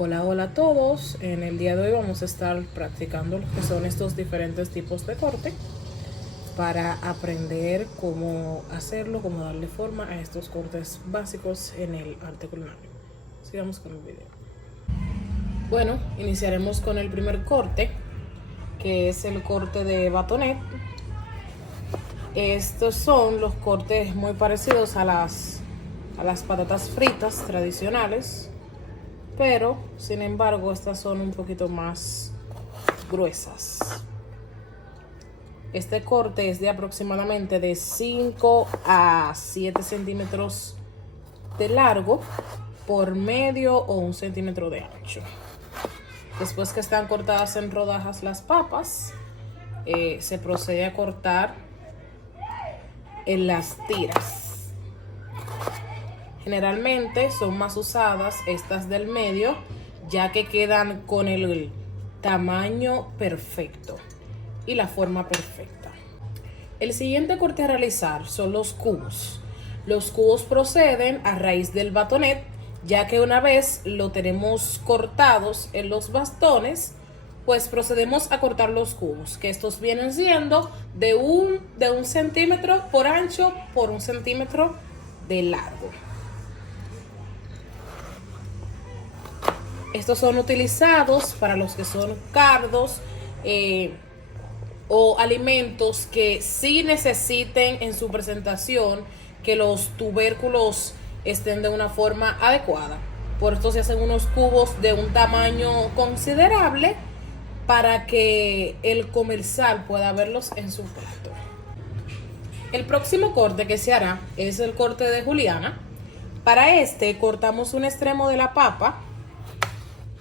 Hola, hola a todos. En el día de hoy vamos a estar practicando lo que son estos diferentes tipos de corte para aprender cómo hacerlo, cómo darle forma a estos cortes básicos en el arte culinario. Sigamos con el video. Bueno, iniciaremos con el primer corte, que es el corte de batonet. Estos son los cortes muy parecidos a las patatas fritas tradicionales, pero sin embargo estas son un poquito más gruesas. Este corte es de aproximadamente de 5 a 7 centímetros de largo por medio o 1 centímetro de ancho. Después que están cortadas en rodajas las papas, se procede a cortar en las tiras. Generalmente son más usadas estas del medio, ya que quedan con el tamaño perfecto y la forma perfecta. El siguiente corte a realizar son los cubos. Los cubos proceden a raíz del batonet, ya que una vez lo tenemos cortados en los bastones, pues procedemos a cortar los cubos, que estos vienen siendo de un centímetro por ancho por 1 centímetro de largo. Estos son utilizados para los que son cardos o alimentos que sí necesiten en su presentación que los tubérculos estén de una forma adecuada. Por esto se hacen unos cubos de un tamaño considerable para que el comensal pueda verlos en su plato. El próximo corte que se hará es el corte de juliana. Para este cortamos un extremo de la papa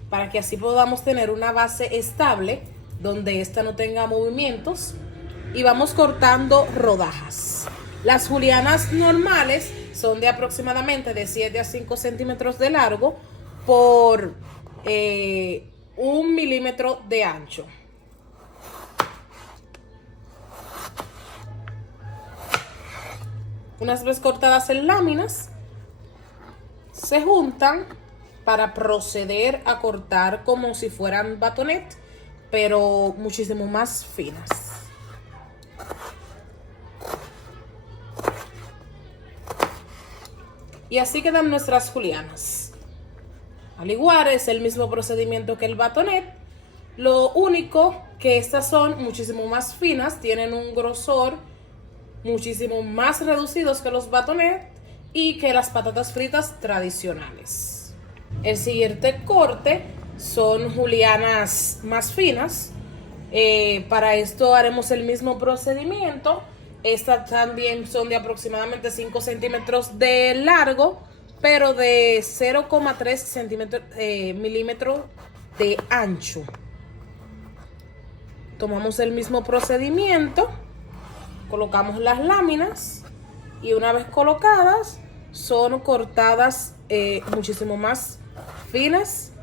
para que así podamos tener una base estable donde ésta no tenga movimientos, y vamos cortando rodajas. Las julianas normales son de aproximadamente de 7 a 5 centímetros de largo por 1 milímetro de ancho. Unas vez cortadas en láminas, se juntan para proceder a cortar como si fueran batonet, pero muchísimo más finas. Y así quedan nuestras julianas. Al igual es el mismo procedimiento que el batonet, lo único que estas son muchísimo más finas, tienen un grosor muchísimo más reducidos que los batonet y que las patatas fritas tradicionales. El siguiente corte son julianas más finas. Para esto haremos el mismo procedimiento. Estas también son de aproximadamente 5 centímetros de largo, pero de 0,3 milímetros de ancho. Tomamos el mismo procedimiento, colocamos las láminas y una vez colocadas son cortadas muchísimo más finas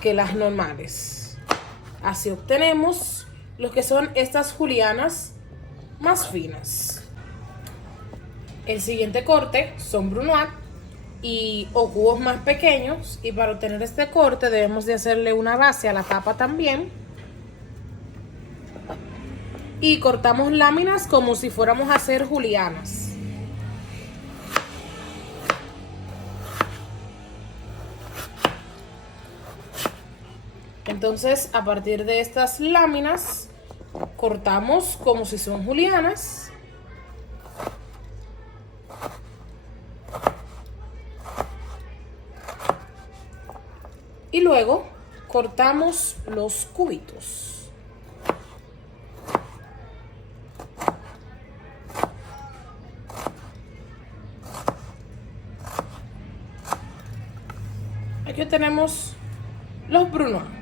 que las normales. Así obtenemos lo que son estas julianas más finas. El siguiente corte son brunoise o cubos más pequeños, y para obtener este corte debemos de hacerle una base a la tapa también, y cortamos láminas como si fuéramos a hacer julianas. Entonces, a partir de estas láminas, cortamos como si son julianas. Y luego cortamos los cubitos. Aquí tenemos los brunoise.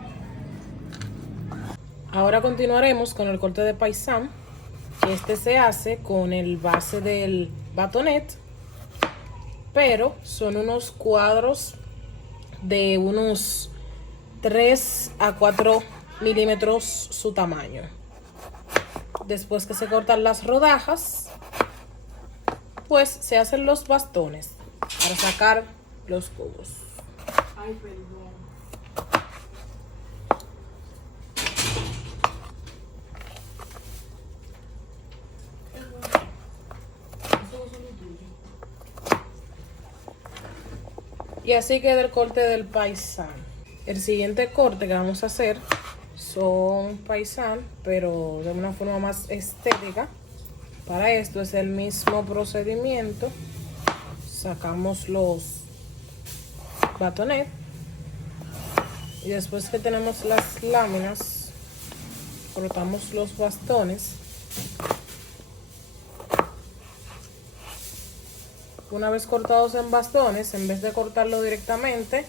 Ahora continuaremos con el corte de paisán. Este se hace con el base del batonet, pero son unos cuadros de unos 3 a 4 milímetros su tamaño. Después que se cortan las rodajas, pues se hacen los bastones para sacar los cubos. Ay, perdón. Y así queda el corte del paisán. El siguiente corte que vamos a hacer son paisán, pero de una forma más estética. Para esto es el mismo procedimiento. Sacamos los batonet y después que tenemos las láminas, cortamos los bastones. Una vez cortados en bastones, en vez de cortarlo directamente,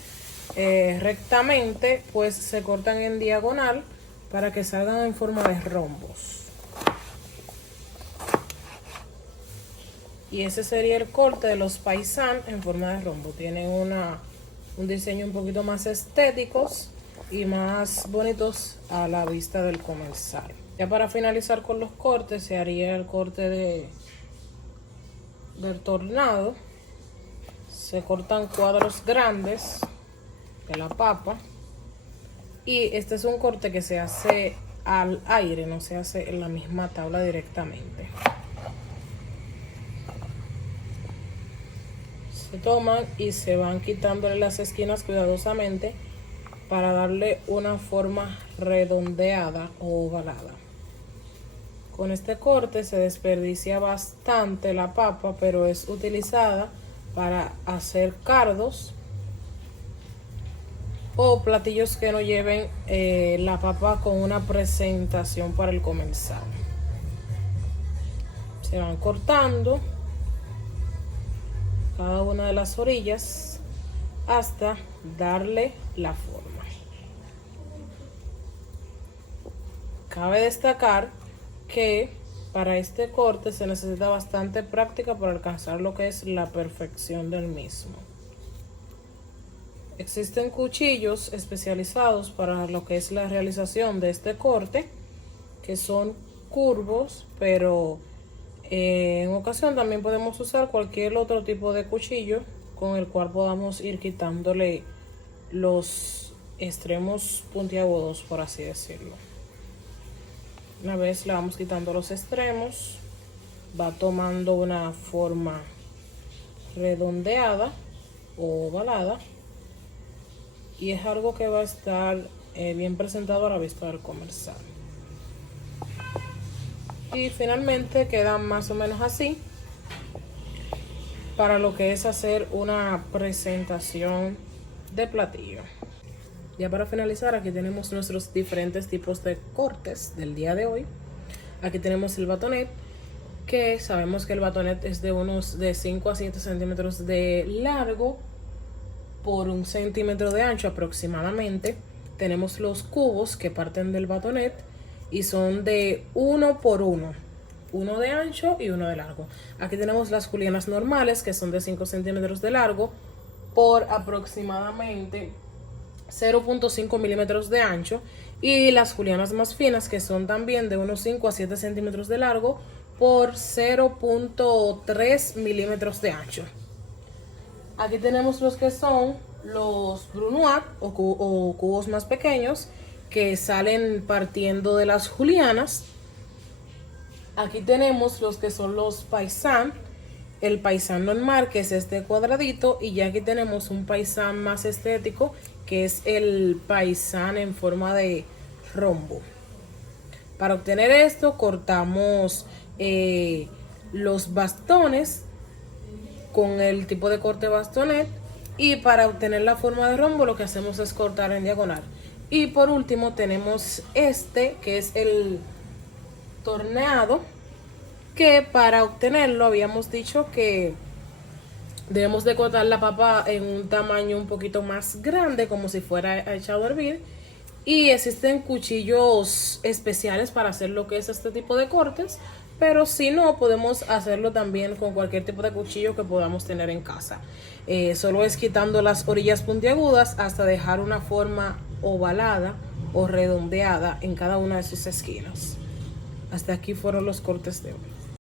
rectamente, pues se cortan en diagonal para que salgan en forma de rombos. Y ese sería el corte de los paisán en forma de rombo. Tienen un diseño un poquito más estéticos y más bonitos a la vista del comensal. Ya para finalizar con los cortes, se haría el corte del tornado. Se cortan cuadros grandes de la papa. Y este es un corte que se hace al aire, no se hace en la misma tabla directamente. Se toman y se van quitándole las esquinas cuidadosamente para darle una forma redondeada o ovalada. Con este corte se desperdicia bastante la papa, pero es utilizada para hacer cardos o platillos que no lleven la papa con una presentación para el comensal. Se van cortando cada una de las orillas hasta darle la forma. Cabe destacar que para este corte se necesita bastante práctica para alcanzar lo que es la perfección del mismo. Existen cuchillos especializados para lo que es la realización de este corte, que son curvos, pero en ocasión también podemos usar cualquier otro tipo de cuchillo con el cual podamos ir quitándole los extremos puntiagudos, por así decirlo. Una vez le vamos quitando los extremos, va tomando una forma redondeada o ovalada y es algo que va a estar bien presentado a la vista del comensal. Y finalmente quedan más o menos así para lo que es hacer una presentación de platillo. Ya para finalizar, aquí tenemos nuestros diferentes tipos de cortes del día de hoy. Aquí tenemos el batonet, que sabemos que el batonet es de 5 a 7 centímetros de largo por 1 centímetro de ancho aproximadamente. Tenemos los cubos que parten del batonet y son de 1 por 1, 1 de ancho y 1 de largo. Aquí tenemos las julianas normales, que son de 5 centímetros de largo por aproximadamente 0.5 milímetros de ancho, y las julianas más finas, que son también de unos 5 a 7 centímetros de largo por 0.3 milímetros de ancho. Aquí tenemos los que son los brunoise o cubos más pequeños, que salen partiendo de las julianas. Aquí tenemos los que son los paisán, el paisán normal, que es este cuadradito, y ya aquí tenemos un paisán más estético, que es el paisán en forma de rombo. Para obtener esto cortamos los bastones con el tipo de corte bastonet, y para obtener la forma de rombo lo que hacemos es cortar en diagonal. Y por último tenemos este, que es el torneado, que para obtenerlo habíamos dicho que debemos de cortar la papa en un tamaño un poquito más grande, como si fuera echado a hervir. Y existen cuchillos especiales para hacer lo que es este tipo de cortes, pero si no, podemos hacerlo también con cualquier tipo de cuchillo que podamos tener en casa. Solo es quitando las orillas puntiagudas hasta dejar una forma ovalada o redondeada en cada una de sus esquinas. Hasta aquí fueron los cortes de hoy.